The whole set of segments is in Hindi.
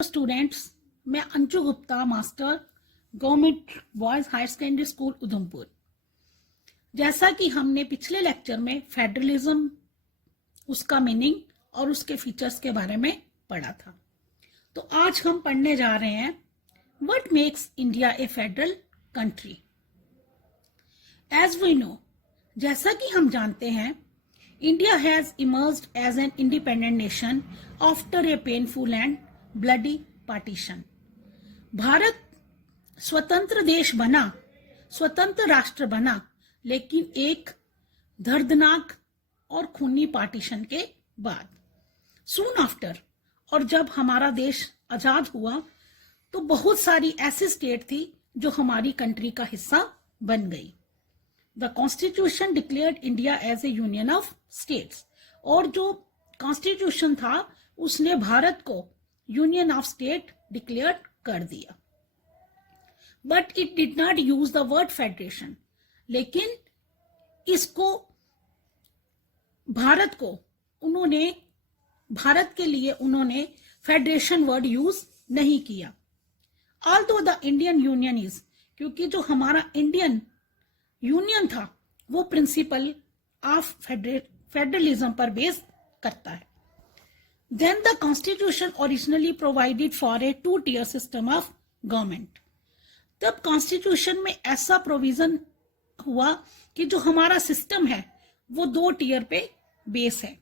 स्टूडेंट्स, मैं Anshu Gupta, master government boys higher secondary school Udhampur. जैसा कि हमने पिछले लेक्चर में फेडरलिज्म, उसका मीनिंग और उसके फीचर्स के बारे में पढ़ा था, तो आज हम पढ़ने जा रहे हैं what makes India a federal country. As we know, जैसा कि हम जानते हैं, India has emerged as an independent nation after a painful and bloody partition. Bharat स्वतंत्र देश बना, स्वतंत्र राष्ट्र बना, लेकिन एक दर्दनाक और खूनी पार्टीशन के बाद। सून आफ्टर, और जब हमारा देश आजाद हुआ तो बहुत सारी ऐसी स्टेट थी जो हमारी कंट्री का हिस्सा बन गई। The constitution declared India as a union of states, और जो कॉन्स्टिट्यूशन था उसने भारत को यूनियन ऑफ स्टेट डिक्लेयर कर दिया। But it did not use the word federation, लेकिन इसको भारत के लिए उन्होंने फेडरेशन वर्ड यूज नहीं किया। Although the Indian union is, क्योंकि जो हमारा इंडियन यूनियन था वो प्रिंसिपल ऑफ फेडरलिज्म पर बेस करता है। Then the constitution originally provided for a two-tier system of government. तब कॉन्स्टिट्यूशन में ऐसा प्रोविजन हुआ कि जो हमारा सिस्टम है वो दो टीयर पे बेस है,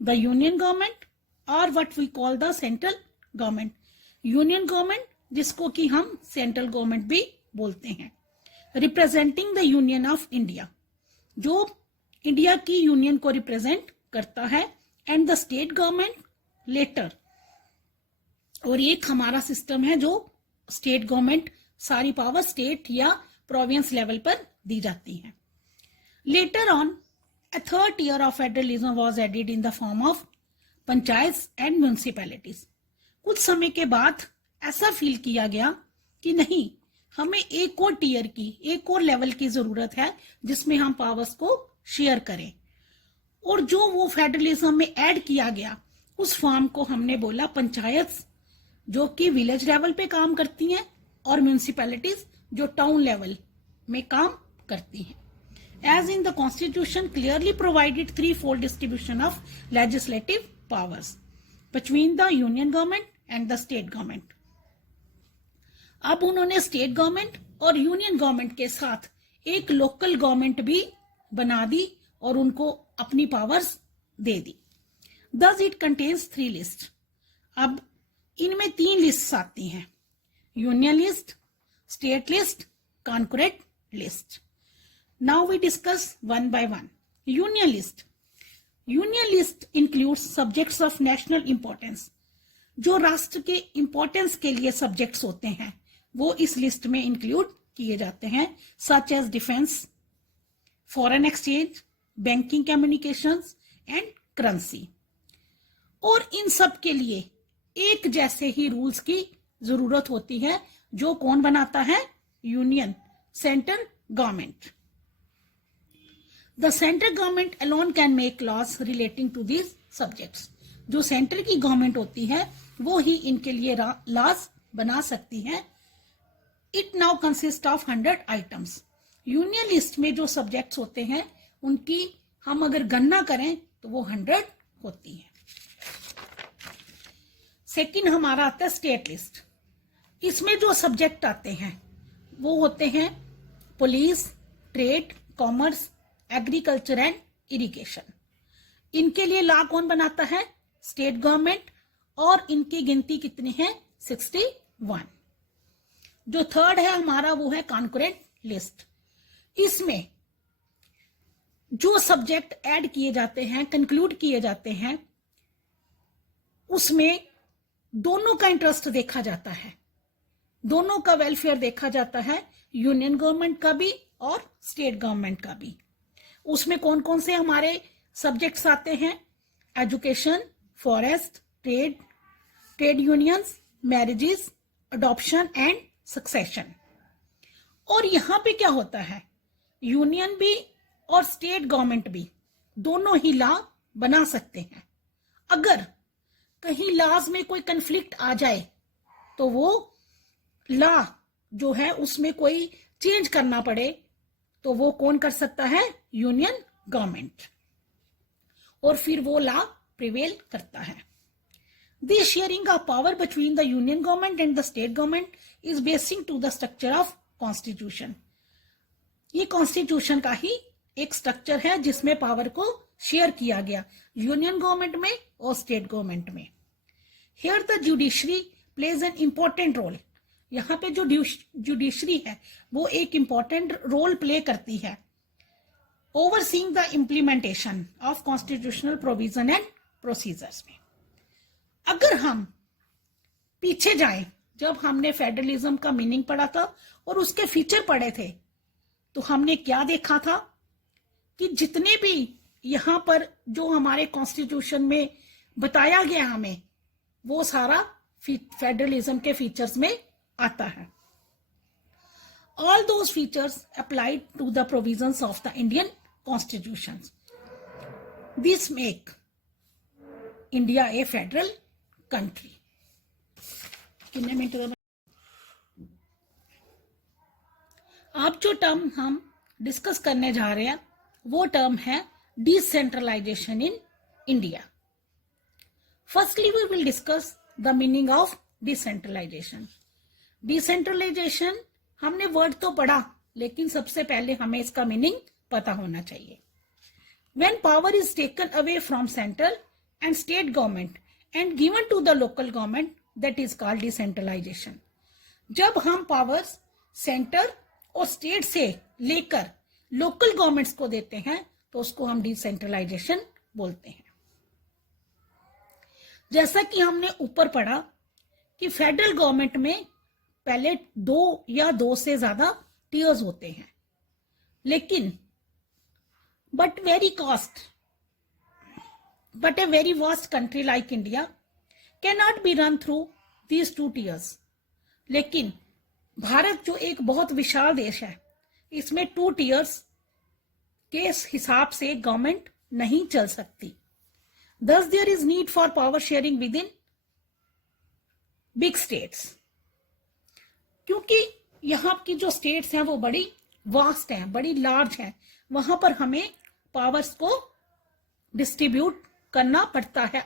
द यूनियन गवर्नमेंट और what we call the central government. Union government, जिसको कि हम सेंट्रल गवर्नमेंट भी बोलते हैं, representing the union of India, जो इंडिया की यूनियन को रिप्रेजेंट करता है, and the state government later. और एक हमारा सिस्टम है जो स्टेट गवर्नमेंट, सारी पावर स्टेट या प्रोविंस लेवल पर दी जाती है। Later on a third tier of federalism was added in the form of panchayat and municipalities. कुछ समय के बाद ऐसा फील किया गया कि नहीं, हमें एक और टीयर की, एक और लेवल की जरूरत है जिसमें हम पावर्स को शेयर करें। और जो वो फेडरलिज्म में ऐड किया गया उस फॉर्म को हमने बोला पंचायत, जो कि विलेज लेवल पे काम करती हैं, और म्यूनिसिपैलिटीज जो टाउन लेवल में काम करती हैं। As in the constitution clearly provided threefold distribution of legislative powers between the union government and the state government. अब उन्होंने स्टेट गवर्नमेंट और यूनियन गवर्नमेंट के साथ एक लोकल गवर्नमेंट भी बना दी और उनको अपनी powers they the. Thus it contains three lists. अब इनमें तीन लिस्ट आती हैं, union list, state list, concurrent list. Now we discuss one by one. Union list. Union list includes subjects of national importance. जो राष्ट्र के इंपॉर्टेंस के लिए सब्जेक्ट्स होते हैं वो इस लिस्ट में इंक्लूड किए जाते हैं, such as defence, foreign exchange, banking, communications and currency. और इन सब के लिए एक जैसे ही रूल्स की जरूरत होती है, जो कौन बनाता है? Union, central government. The central government alone can make laws relating to these subjects. जो सेंटर की गवर्नमेंट होती है वो ही इनके लिए लॉज बना सकती है। It now consist of 100 items. Union list में जो सब्जेक्ट्स होते हैं उनकी हम अगर गणना करें तो वो 100 होती है। सेकंड हमारा आता है स्टेट लिस्ट। इसमें जो सब्जेक्ट आते हैं वो होते हैं police, trade, commerce, agriculture and irrigation. इनके लिए लॉ कौन बनाता है? स्टेट गवर्नमेंट, और इनकी गिनती कितनी है? 61। जो थर्ड है हमारा वो है कॉन्करेंट लिस्ट। इसमें जो सब्जेक्ट ऐड किए जाते हैं, कंक्लूड किए जाते हैं, उसमें दोनों का इंटरेस्ट देखा जाता है, दोनों का वेलफेयर देखा जाता है, यूनियन गवर्नमेंट का भी और स्टेट गवर्नमेंट का भी। उसमें कौन कौन से हमारे सब्जेक्ट्स आते हैं? Education, forest, trade unions, marriages, adoption and succession. और यहां पे क्या होता है, यूनियन भी और स्टेट गवर्नमेंट भी दोनों ही लॉ बना सकते हैं। अगर कहीं लॉज में कोई कन्फ्लिक्ट आ जाए तो वो लॉ जो है उसमें कोई चेंज करना पड़े तो वो कौन कर सकता है? यूनियन गवर्नमेंट, और फिर वो लॉ प्रिवेल करता है। The sharing of power between the union government and the state government is basing to the structure of constitution. ये कॉन्स्टिट्यूशन का ही एक स्ट्रक्चर है जिसमें पावर को शेयर किया गया यूनियन गवर्नमेंट में और स्टेट गवर्नमेंट में। Here the judiciary plays an important role. यहाँ पे जो जुडिशरी है वो एक इंपॉर्टेंट रोल प्ले करती है overseeing the implementation of constitutional provision and procedures में। अगर हम पीछे जाएं, जब हमने फेडरलिज्म का मीनिंग पढ़ा था और उसके फीचर पढ़े थे, तो हमने क्या देखा था कि जितने भी यहां पर जो हमारे कॉन्स्टिट्यूशन में बताया गया हमें, वो सारा फेडरलिज्म के फीचर्स में आता है। All those features applied to the provisions of the Indian Constitution. This make India a federal country. कितने मिनट? अब जो टर्म हम डिस्कस करने जा रहे हैं वो टर्म है decentralisation in India. Firstly we will discuss the meaning of decentralisation. Decentralisation हमने वर्ड तो पढ़ा, लेकिन सबसे पहले हमें इसका मीनिंग पता होना चाहिए। When power is taken away from central and state government and given to the local government, that is called decentralization. जब हम पावर्स सेंटर और स्टेट से लेकर लोकल गवर्नमेंट्स को देते हैं तो उसको हम डिसेंट्रलाइजेशन बोलते हैं। जैसा कि हमने ऊपर पढ़ा कि फेडरल गवर्नमेंट में पहले 2 या 2 से ज्यादा टीयर्स होते हैं, लेकिन but a very vast country like India cannot be run through these 2 tiers. लेकिन भारत जो एक बहुत विशाल देश है, इसमें 2 टीयर्स के हिसाब से गवर्नमेंट नहीं चल सकती। Thus there is need for power sharing within big states. क्योंकि यहाँ की जो स्टेट्स हैं वो बड़ी वास्ट हैं, बड़ी लार्ज हैं, वहां पर हमें पावर्स को डिस्ट्रीब्यूट करना पड़ता है।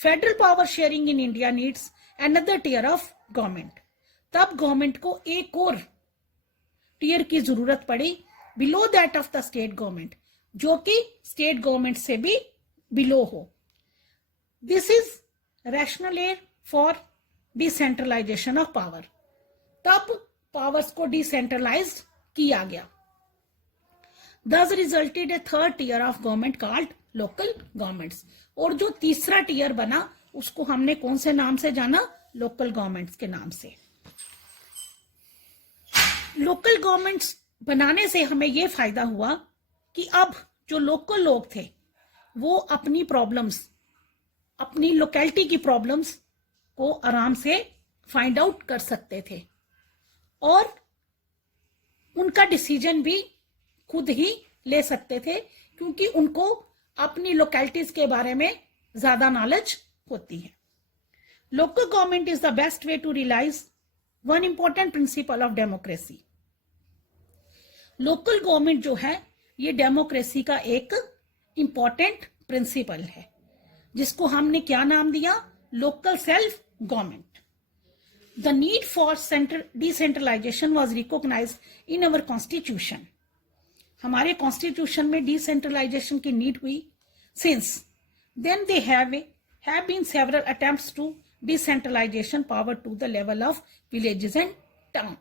Federal power sharing in India needs another tier of government. तब गवर्नमेंट को एक और टीयर की जरूरत पड़ी below that of the state government, जो कि स्टेट गवर्नमेंट से भी बिलो हो। This is rational for decentralisation of power. तब पावर्स को डिसेंट्रलाइज किया गया। Thus resulted a third tier of government called local governments. और जो तीसरा टीयर बना उसको हमने कौन से नाम से जाना? लोकल गवर्नमेंट्स के नाम से। लोकल गवर्नमेंट्स बनाने से हमें यह फायदा हुआ कि अब जो लोकल लोग थे वो अपनी प्रॉब्लम्स, अपनी लोकेलिटी की प्रॉब्लम्स को आराम से फाइंड आउट कर सकते थे और उनका डिसीजन भी खुद ही ले सकते थे, क्योंकि उनको अपनी लोकेलिटीज के बारे में ज्यादा नॉलेज होती है। Local government is the best way to realise one important principle of democracy. Local government जो है ये डेमोक्रेसी का एक इंपॉर्टेंट प्रिंसिपल है, जिसको हमने क्या नाम दिया? Local self government. The need for decentralization was recognized in our constitution. हमारे कॉन्स्टिट्यूशन में डिसेंट्रलाइजेशन की नीड हुई। Since then there have been several attempts to decentralization power to the level of villages and towns.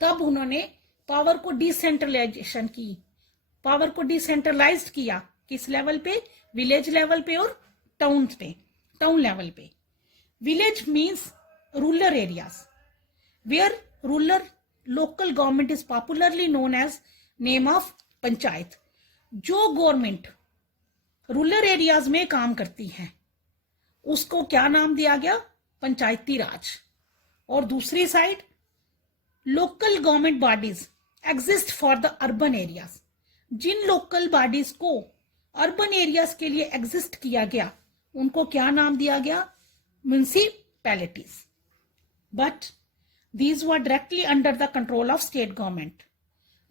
तब उन्होंने पावर को डिसेंट्रलाइजेशन की, पावर को डिसेंट्रलाइज्ड किया। किस लेवल पे? विलेज लेवल पे और टाउन पे, टाउन लेवल पे। Village means rural areas where rural local government is popularly known as name of panchayat. जो गवर्नमेंट रूरल एरियाज में काम करती है उसको क्या नाम दिया गया? पंचायती राज। और दूसरी side local government bodies exist for the urban areas. जिन लोकल बॉडीज को अर्बन एरियाज के लिए एग्जिस्ट किया गया उनको क्या नाम दिया गया? Municipalities. But these were directly under the control of state government.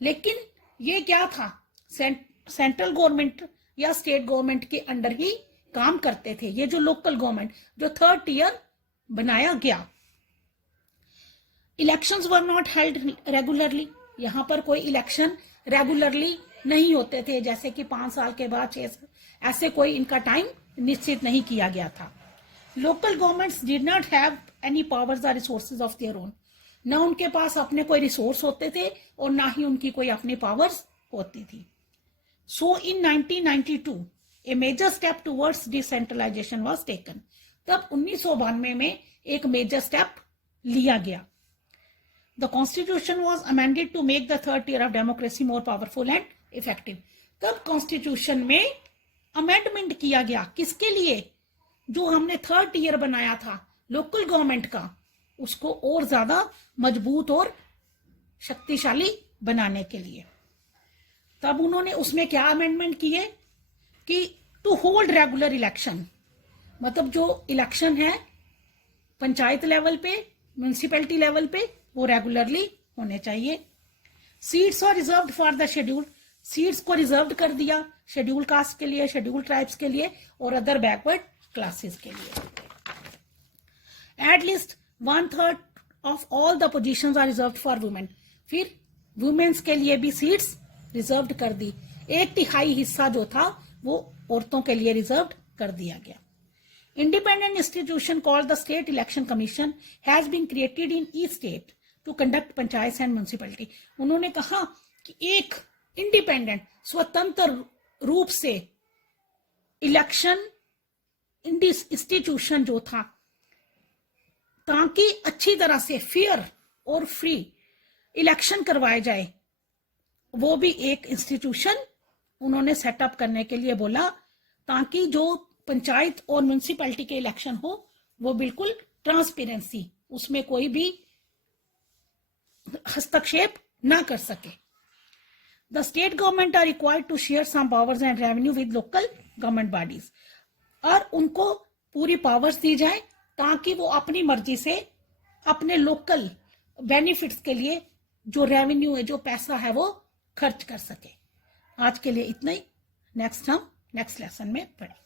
लेकिन ये क्या था, सेंट्रल गवर्नमेंट या स्टेट गवर्नमेंट के अंडर ही काम करते थे ये जो लोकल गवर्नमेंट, जो थर्ड टियर बनाया गया। Elections were not held regularly, यहां पर कोई इलेक्शन रेगुलरली नहीं होते थे, जैसे कि 5 साल के बाद 6 साल, ऐसे कोई इनका टाइम निश्चित नहीं किया गया था। Local governments did not have any powers और रिसोर्सेज ऑफ देयर ओन, ना उनके पास अपने कोई रिसोर्स होते थे और ना ही उनकी कोई अपनी पावर्स होती थी। So in 1992 a major step towards decentralisation was taken, तब 1992 में एक मेजर स्टेप लिया गया। The constitution was amended to make the third tier of democracy more powerful and effective. तब कॉन्स्टिट्यूशन में अमेंडमेंट किया गया, किसके लिए, जो हमने थर्ड टियर बनाया था लोकल गवर्नमेंट का, उसको और ज्यादा मजबूत और शक्तिशाली बनाने के लिए। तब उन्होंने उसमें क्या अमेंडमेंट किए कि टू होल्ड रेगुलर इलेक्शन, मतलब जो इलेक्शन है पंचायत लेवल पे, म्यूनिसिपैलिटी लेवल पे, वो रेगुलरली होने चाहिए। Seats are reserved for the schedule, seats को रिजर्व कर दिया शेड्यूल कास्ट के लिए, शेड्यूल ट्राइब्स के लिए और अदर बैकवर्ड क्लासेस के लिए। At least 1/3 of all the positions are reserved for women, फिर वुमेन्स के लिए भी सीट्स रिजर्व्ड कर दी, 1/3 हिस्सा जो था वो औरतों के लिए रिजर्व्ड कर दिया गया। Independent institution called the State Election Commission has been created in each state to conduct panchayat and municipality. उन्होंने कहा कि एक इंडिपेंडेंट स्वतंत्र रूप से इलेक्शन इंस्टीट्यूशन जो था, ताकि अच्छी तरह से फेयर और फ्री इलेक्शन करवाए जाए, वो भी एक इंस्टीट्यूशन उन्होंने सेटअप करने के लिए बोला, ताकि जो पंचायत और म्यूनिसिपैलिटी के इलेक्शन हो वो बिल्कुल ट्रांसपेरेंसी, उसमें कोई भी हस्तक्षेप ना कर सके। The state government are required to share some powers and revenue with local government bodies, और उनको पूरी पावर्स दी जाए ताकि वो अपनी मर्जी से अपने लोकल बेनिफिट्स के लिए जो रेवेन्यू है, जो पैसा है, वो खर्च कर सके। आज के लिए इतना ही, नेक्स्ट लेसन में पढ़ेंगे।